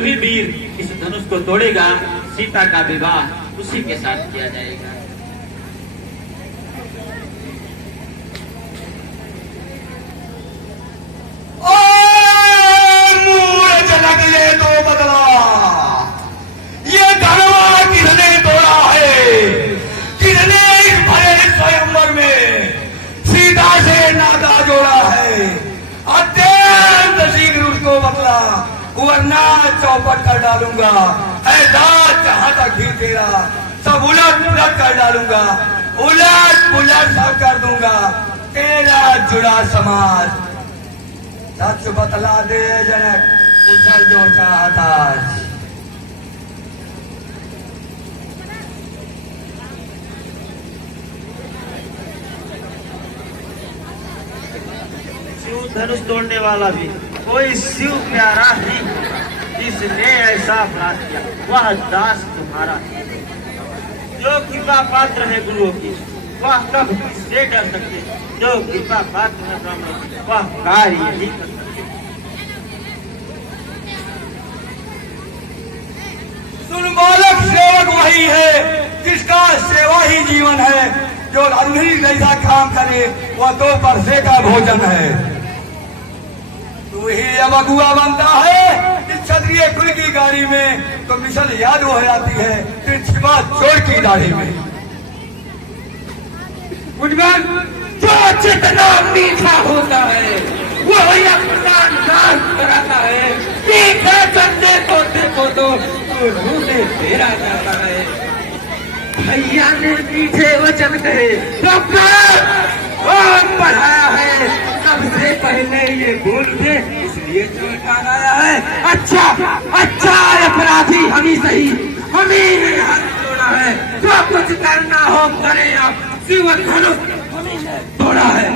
भी वीर इस धनुष को तोड़ेगा, सीता का विवाह उसी के साथ किया जाएगा। तो बदला ये धनवा किसने तोड़ा है, किसने इस भरे स्वयंवर में सीता से नाता जोड़ा है। अत्यंत शीघ्र उसको बदला, वरना चौपट कर डालूंगा। ऐसा जहां तक भी तेरा सब उलट पुलट कर डालूंगा, उलट पुलट सब कर दूंगा तेरा जुड़ा समाज। सच बतला दे जनक, उछल जो चाहता। शिव धनुष तोड़ने वाला भी कोई शिव प्यारा ही जिसने ऐसा अपराध किया, वह दास तुम्हारा है। जो कृपा पात्र है गुरुओं की, वह कब किससे डर सकते। जो कृपा पात्र है ब्राह्मणों की, वह कार्य ही कर सकते। सुन बालक, सेवक वही है जिसका सेवा ही जीवन है। जो अंधी जैसा काम करे वह दो परसे का भोजन है। तू ही अब अगुआ बनता है इस क्षत्रिय कुल की गाड़ी में, तो मिसल याद हो जाती है फिर छिपा चोर की दाढ़ी में। जो जितना मीठा होता है वो अपना नाश कराता है। मीठे गन्ने को देखो तो मुंह से फेरा जाता है। भैया ने मीठे वचन कहे और पढ़ाया है, सबसे पहले ये बोल थे इसलिए चोट आया है। अच्छा अपराधी हम ही सही, हम ही ने हाथ जोड़ा है। जो कुछ करना हो करें आप, शिव धनुष तोड़ा है।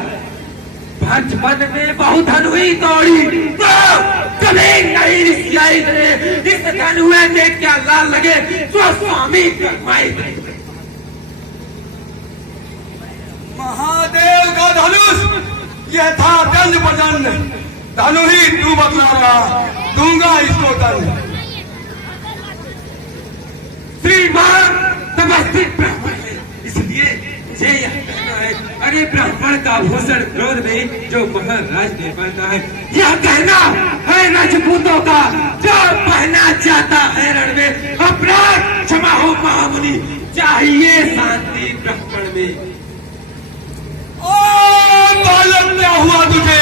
बचपन में बहुत धनुई तोड़ी तो कभी नहीं रिसियाई रे। इस धनुए में क्या लाल लगे तो स्वामी माई। महादेव का धनुष यह था दंड प्रचंड, धनु ही तू बतलागा, दूंगा इसको दंड। श्रीमान नमस्ते ब्राह्मण है, इसलिए मुझे यह कहना है। अरे ब्राह्मण का भूषण क्रोध में जो महाराज ने पहना है, यह कहना है राजपूतों का जो पहना जाता है रण में। अपराध क्षमा हो महामुनि, चाहिए शांति ब्राह्मण में। ओ बालक, क्या हुआ तुझे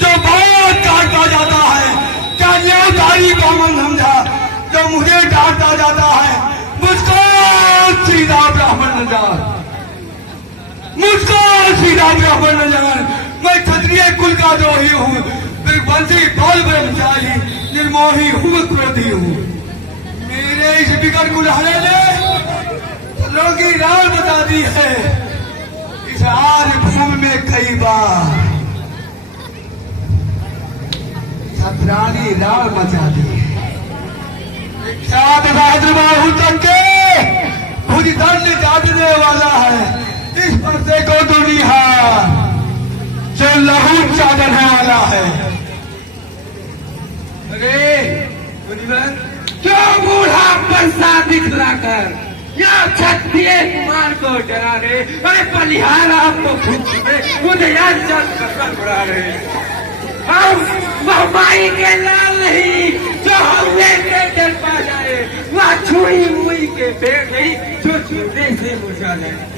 जो बहुत डांटा जाता है? क्या न्यायदारी का मन समझा जो मुझे डांटा जाता है? मुझको सीधा ब्राह्मण न जान, मुझको सीधा ब्राह्मण न जान। मैं क्षत्रिय कुल का द्रोही हूँ, वंशी बाल ब्रह्मचारी, निर्मोही हूँ, क्रोधी हूँ। मेरे इस बिगड़ गुलहरे ने लोगी राल बता दी है इस आर्य भूमि में कई बार। छत्रानी राल मचा दी। विख्यात राजबाहु तक के भुज दंड चाटने वाला है इस परसे को दुनिया जो लहू चाटने वाला है। अरे क्यों बूढ़ा परसा दिखलाकर या क्षत्रिय कुमार को डरा रहे? अरे बलिहार आपको मुझे याद चल कर पड़ा रहे। हम माई के लाल नहीं जो हमने डर पा जाए, वह छुई मुई के पेड़ नहीं जो छूने से मुझा जाए।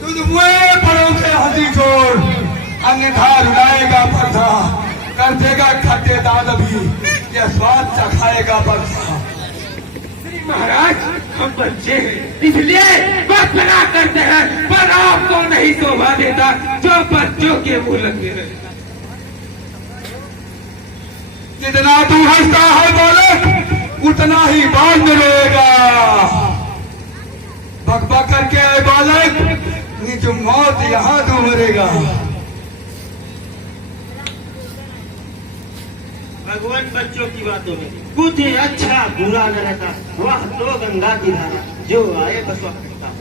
तुझ मुए पड़ों से हंसी छोड़, अन्यथा रुलाएगा परसा, कर देगा खट्टे दाद भी, यह स्वाद चखाएगा परसा। महाराज हम बच्चे हैं इसलिए बचना करते हैं, पर आपको नहीं शोभा देता जो बच्चों के मुंह लगते हैं। जितना तू हंसता है बालक उतना ही बाद में रोएगा। बकबक करके आए बालक, निज मौत यहाँ तू मरेगा। भगवान बच्चों की बातों में कुछ अच्छा बुरा न रहता, वह तो गंगा की धारा जो आए बस वह करता है।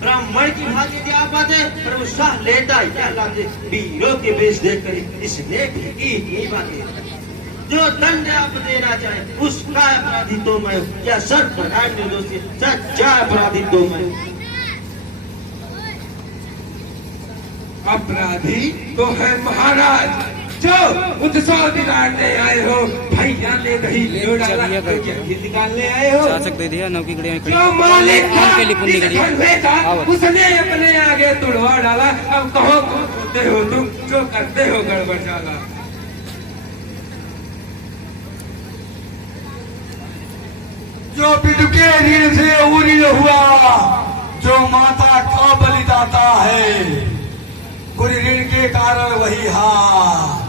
ब्राह्मण की भांति क्या बात है, पर उत्साह लेता क्या लाते, वीरों के वेश देख कर इसने की बातें। जो दंड आप देना चाहे उसका अपराधी तो मैं हूँ। या सर प्रकार निर्दोषी सच्चा अपराधी तो मैं हूँ। अपराधी तो है महाराज जो उत्सव दिलाने आए हो। भैया ने दही ले डाला तो क्या निकालने आए हो। शासक दे दिया नौकी गड़िया जो मालिक था के लिए पुण्य इस करिए। घर में था, उसने अपने आगे तुड़वा डाला। अब कहो कौन होते हो तुम जो करते हो गड़बड़ डाला। जो बिटुके ऋण से उरी हुआ, जो माता का बलिदाता है, बुरी ऋण के कारण वही हार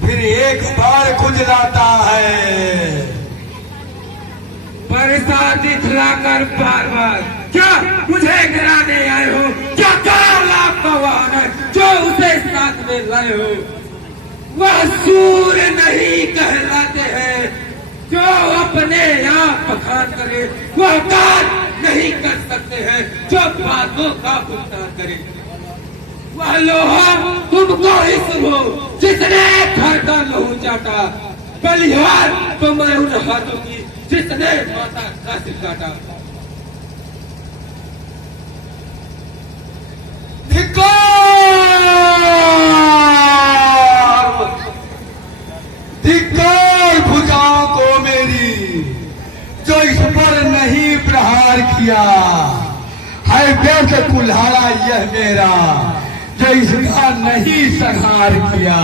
फिर एक बार खुजलाता है। बरसा दिखला कर बार बार क्या मुझे गिराने आए हो। क्या काल आपका वाहन है जो उसे साथ में लाए हो। वह सूर्य नहीं कहलाते हैं जो अपने आप बखान करे। वह काज नहीं कर सकते हैं जो बातों का भुगतान करे। वह लोहा तुमको ही सुनो जिसने घर का लहू चाटा। बलिहार तो मैं उन हाथों की जिसने माता का सिर काटा। धिक्कार भुजाओं को मेरी जो इस पर नहीं प्रहार किया है। व्यर्थ कुल्हाड़ा यह मेरा जो इसका नहीं संहार किया।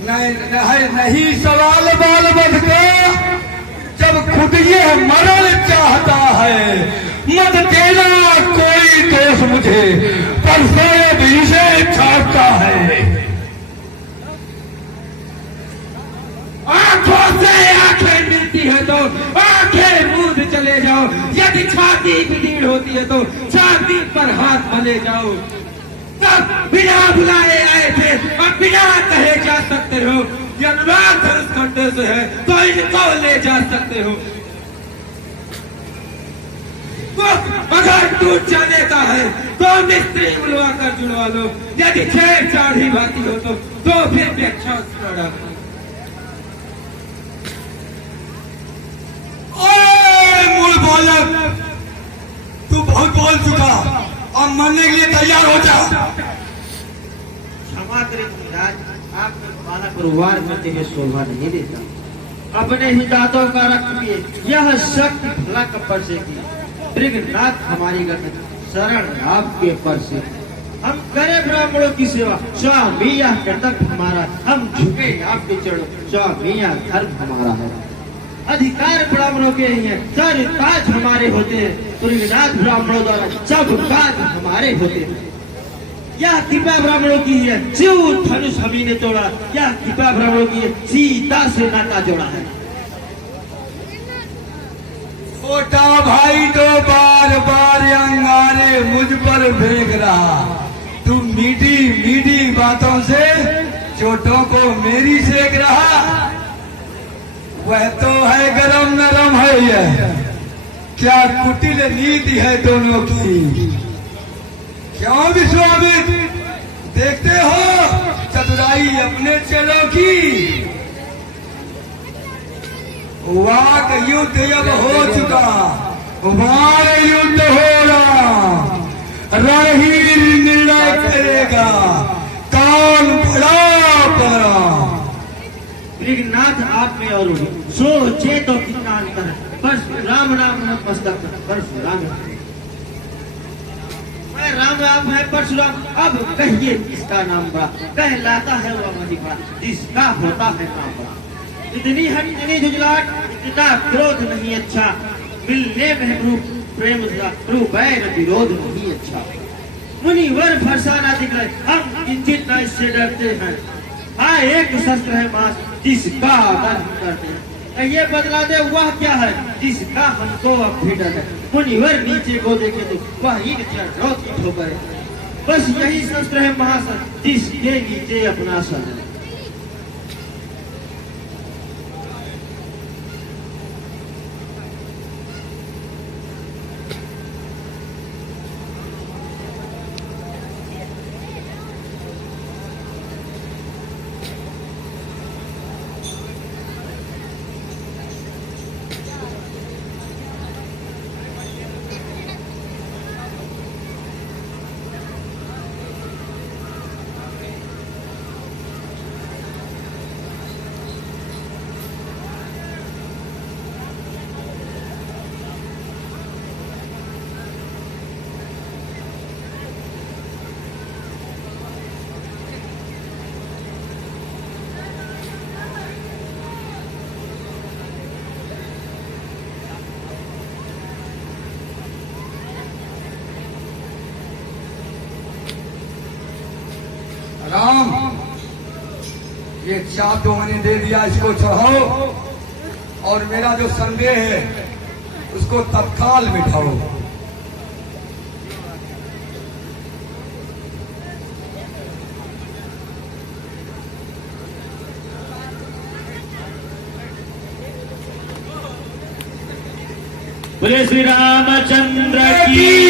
नहीं सवाल बाल बध का जब खुद ये मरण चाहता है। मत देना कोई दोष मुझे पर शायद इसे छाटता है। आंखों से आंखें मिलती है तो आंखें मूंद चले जाओ। यदि छाती की भीड़ होती है तो छाती पर हाथ मले जाओ। तब बिना बुलाए आए थे और बिना कहे जा सकते हो। ये अनुराग धनुष खंडे से है तो इनको ले जा सकते हो। अगर टूट जाने का है तो मिस्त्री बुलवा कर जुड़वा लो। यदि छेड़छाड़ ही बाती हो तो फिर व्याख्या सुना। मूल बालक तू बहुत बोल चुका अब मरने के लिए तैयार हो जा। क्षमा करें राज, आपके बालक परिवार करते हुए शोभा नहीं देता। अपने ही दांतों का रक्त पिए यह शक्ति भला कपर से की। मृगनाथ हमारी गति शरण आपके पर से। हम करें ब्राह्मणों की सेवा स्वामी यह कर्तव्य हमारा। हम झुके आपके चरणों स्वामी यह धर्म हमारा है। अधिकार ब्राह्मणों के ही हैं, सर ताज हमारे होते हैं। मृगनाथ ब्राह्मणों द्वारा सब काज हमारे होते हैं। यह कृपा ब्राह्मणों की है शिव धनुष हमी ने तोड़ा। यह कृपा ब्राह्मणों की है सीता से नाता जोड़ा है। छोटा भाई तो बार बार अंगारे मुझ पर फेंक रहा। तू मीठी मीठी बातों से चोटों को मेरी सेक रहा। वह तो है गरम नरम है यह क्या कुटिल नीति है दोनों की। क्यों विश्वामित्र देखते हो चतुराई अपने चेलों की। वाक युद्ध अब हो चुका वार युद्ध हो रहा। रणहीर निर्णय करेगा कौन बड़ा पड़ा। मृगनाथ आप में और सोचे तो कितना अंतर है। परशुराम राम मस्तक परशुराम मैं राम राम है परशुराम। अब कहिए किसका नाम बड़ा कहलाता है वह अधिकार जिसका होता है नाम बड़ा। इतनी हट इतनी झुझलाहट इतना क्रोध नहीं अच्छा। मिलने में रूप प्रेम रूप है विरोध नहीं अच्छा। मुनिवर फरसाना दिख रहे हम किंचित न इससे डरते हैं। हाँ एक शस्त्र है मास जिसका आदर हम करते हैं। ये बदला दे वह क्या है जिसका हमको अब भी डर है। मुनिवर नीचे को देखे तो वह ईट चढ़ौती ठोकर है। बस यही शस्त्र है महासन जिसके नीचे अपना सर है। ये चाप जो मैंने दे दिया इसको चढ़ाओ और मेरा जो संदेह है उसको तत्काल मिटाओ। बोले श्री रामचंद्र की